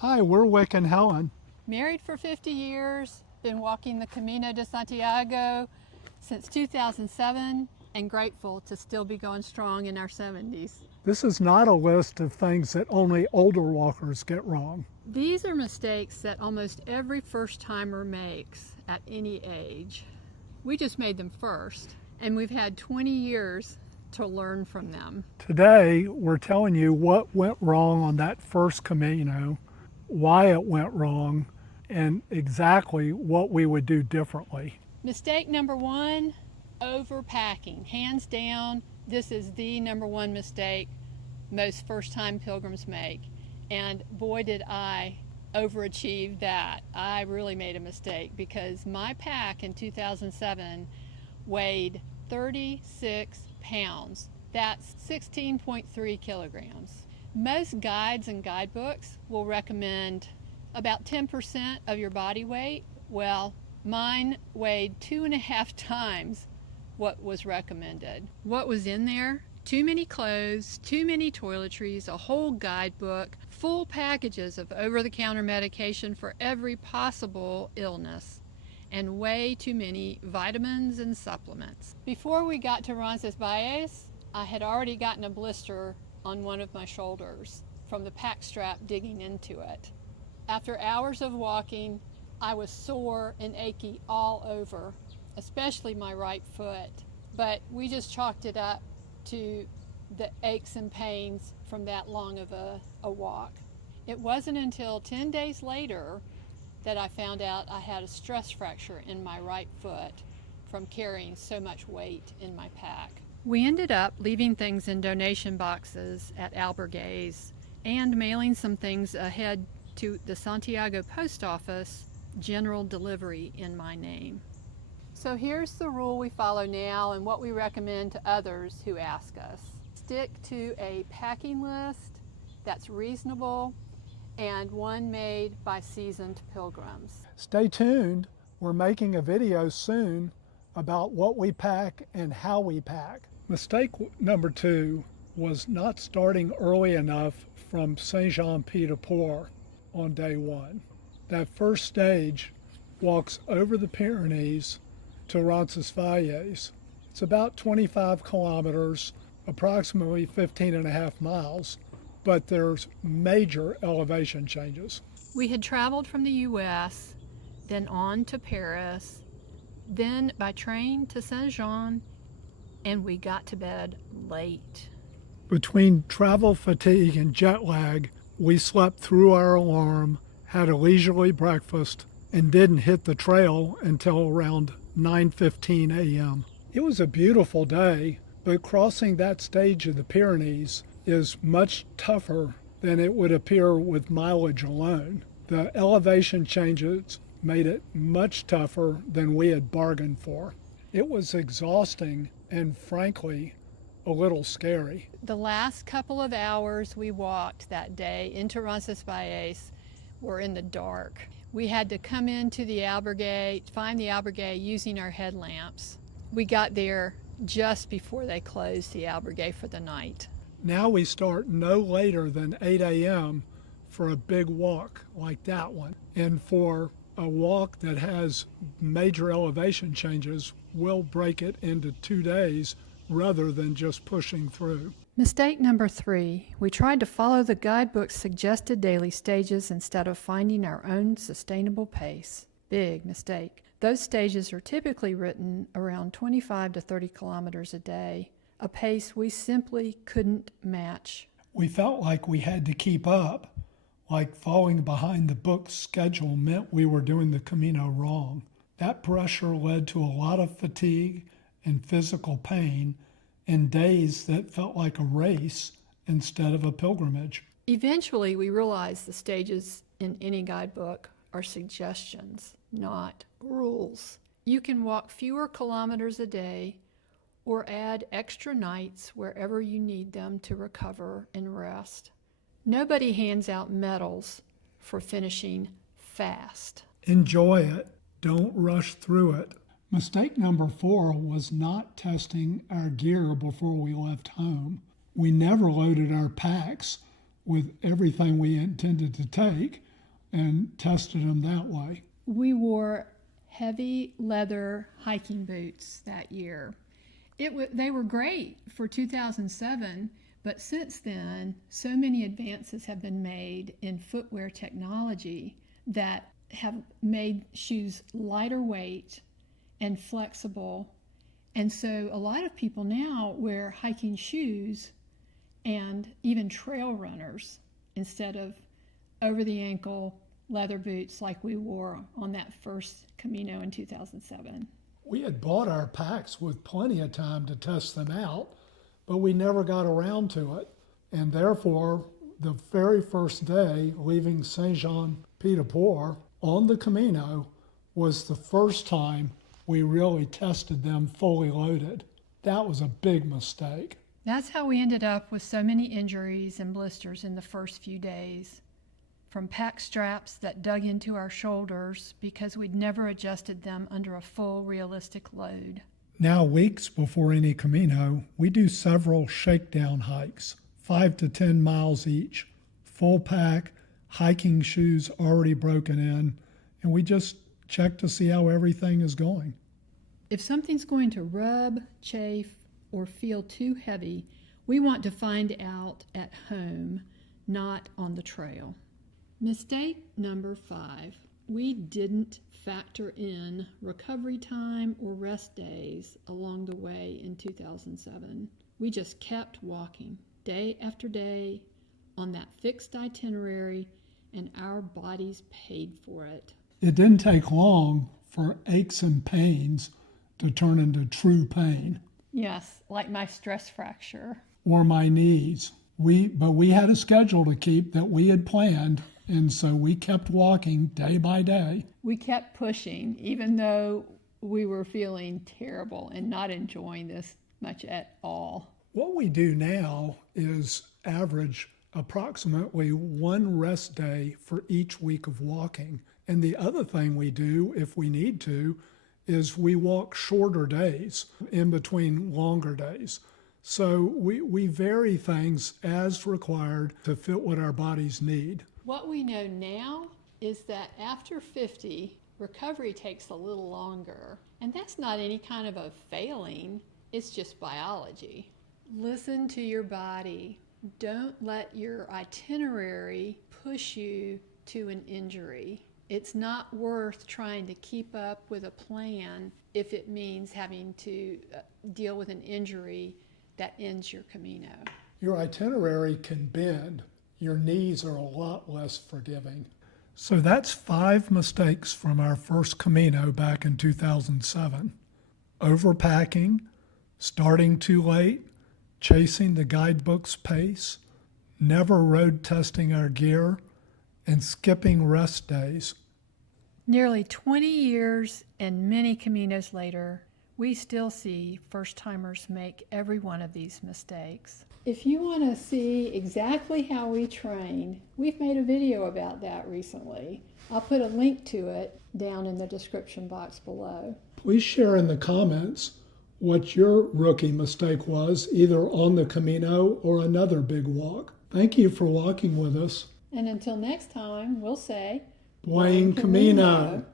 Hi, we're Wick and Helen. Married for 50 years, been walking the Camino de Santiago since 2007, and grateful to still be going strong in our 70s. This is not a list of things that only older walkers get wrong. These are mistakes that almost every first-timer makes at any age. We just made them first, and we've had 20 years to learn from them. Today, we're telling you what went wrong on that first Camino, why it went wrong, and exactly what we would do differently. Mistake number one, overpacking. Hands down, this is the number one mistake most first-time pilgrims make. And boy, did I overachieve that. I really made a mistake because my pack in 2007 weighed 36 pounds. That's 16.3 kilograms. Most guides and guidebooks will recommend about 10% of your body weight. Well, mine weighed 2.5 times what was recommended. What was in there? Too many clothes, too many toiletries, a whole guidebook, full packages of over-the-counter medication for every possible illness, and way too many vitamins and supplements. Before we got to Roncesvalles, I had already gotten a blister on one of my shoulders from the pack strap digging into it. After hours of walking, I was sore and achy all over, especially my right foot, but we just chalked it up to the aches and pains from that long of a walk. It wasn't until 10 days later that I found out I had a stress fracture in my right foot from carrying so much weight in my pack. We ended up leaving things in donation boxes at albergues and mailing some things ahead to the Santiago post office, general delivery in my name. So here's the rule we follow now and what we recommend to others who ask us. Stick to a packing list that's reasonable and one made by seasoned pilgrims. Stay tuned. We're making a video soon about what we pack and how we pack. Mistake number two was not starting early enough from Saint-Jean-Pied-de-Port on day one. That first stage walks over the Pyrenees to Roncesvalles. It's about 25 kilometers, approximately 15.5 miles, but there's major elevation changes. We had traveled from the US, then on to Paris, then by train to Saint-Jean, and we got to bed late. Between travel fatigue and jet lag, we slept through our alarm, had a leisurely breakfast, and didn't hit the trail until around 9:15 a.m. It was a beautiful day, but crossing that stage of the Pyrenees is much tougher than it would appear with mileage alone. The elevation changes made it much tougher than we had bargained for. It was exhausting and frankly a little scary. The last couple of hours we walked that day into Roncesvalles were in the dark. We had to come into the albergue, find the albergue using our headlamps. We got there just before they closed the albergue for the night. Now we start no later than 8 a.m. for a big walk like that one. And for a walk that has major elevation changes, we'll break it into 2 days rather than just pushing through. Mistake number three, we tried to follow the guidebook's suggested daily stages instead of finding our own sustainable pace. Big mistake. Those stages are typically written around 25 to 30 kilometers a day, a pace we simply couldn't match. We felt like we had to keep up, like falling behind the book's schedule meant we were doing the Camino wrong. That pressure led to a lot of fatigue and physical pain in days that felt like a race instead of a pilgrimage. Eventually, we realized the stages in any guidebook are suggestions, not rules. You can walk fewer kilometers a day or add extra nights wherever you need them to recover and rest. Nobody hands out medals for finishing fast. Enjoy it. Don't rush through it. Mistake number 4 was not testing our gear before we left home. We never loaded our packs with everything we intended to take and tested them that way. We wore heavy leather hiking boots that year. They were great for 2007, but since then, so many advances have been made in footwear technology that have made shoes lighter weight and flexible. And so a lot of people now wear hiking shoes and even trail runners instead of over the ankle leather boots like we wore on that first Camino in 2007. We had bought our packs with plenty of time to test them out, but we never got around to it. And therefore, the very first day leaving Saint-Jean-Pied-de-Port on the Camino was the first time we really tested them fully loaded. That was a big mistake. That's how we ended up with so many injuries and blisters in the first few days. From pack straps that dug into our shoulders because we'd never adjusted them under a full realistic load. Now, weeks before any Camino, we do several shakedown hikes, 5 to 10 miles each, full pack, hiking shoes already broken in, and we just check to see how everything is going. If something's going to rub, chafe, or feel too heavy, we want to find out at home, not on the trail. Mistake number 5. We didn't factor in recovery time or rest days along the way in 2007. We just kept walking day after day on that fixed itinerary, and our bodies paid for it. It didn't take long for aches and pains to turn into true pain. Yes, like my stress fracture. Or my knees. But we had a schedule to keep that we had planned, and so we kept walking day by day. We kept pushing, even though we were feeling terrible and not enjoying this much at all. What we do now is average approximately 1 rest day for each week of walking. And the other thing we do, if we need to, is we walk shorter days in between longer days. So we vary things as required to fit what our bodies need. What we know now is that after 50, recovery takes a little longer. And that's not any kind of a failing, it's just biology. Listen to your body. Don't let your itinerary push you to an injury. It's not worth trying to keep up with a plan if it means having to deal with an injury that ends your Camino. Your itinerary can bend. Your knees are a lot less forgiving. So that's 5 mistakes from our first Camino back in 2007. Overpacking, starting too late, chasing the guidebook's pace, never road testing our gear, and skipping rest days. Nearly 20 years and many Caminos later, we still see first-timers make every one of these mistakes. If you want to see exactly how we train, we've made a video about that recently. I'll put a link to it down in the description box below. Please share in the comments what your rookie mistake was, either on the Camino or another big walk. Thank you for walking with us. And until next time, we'll say, Buen Camino.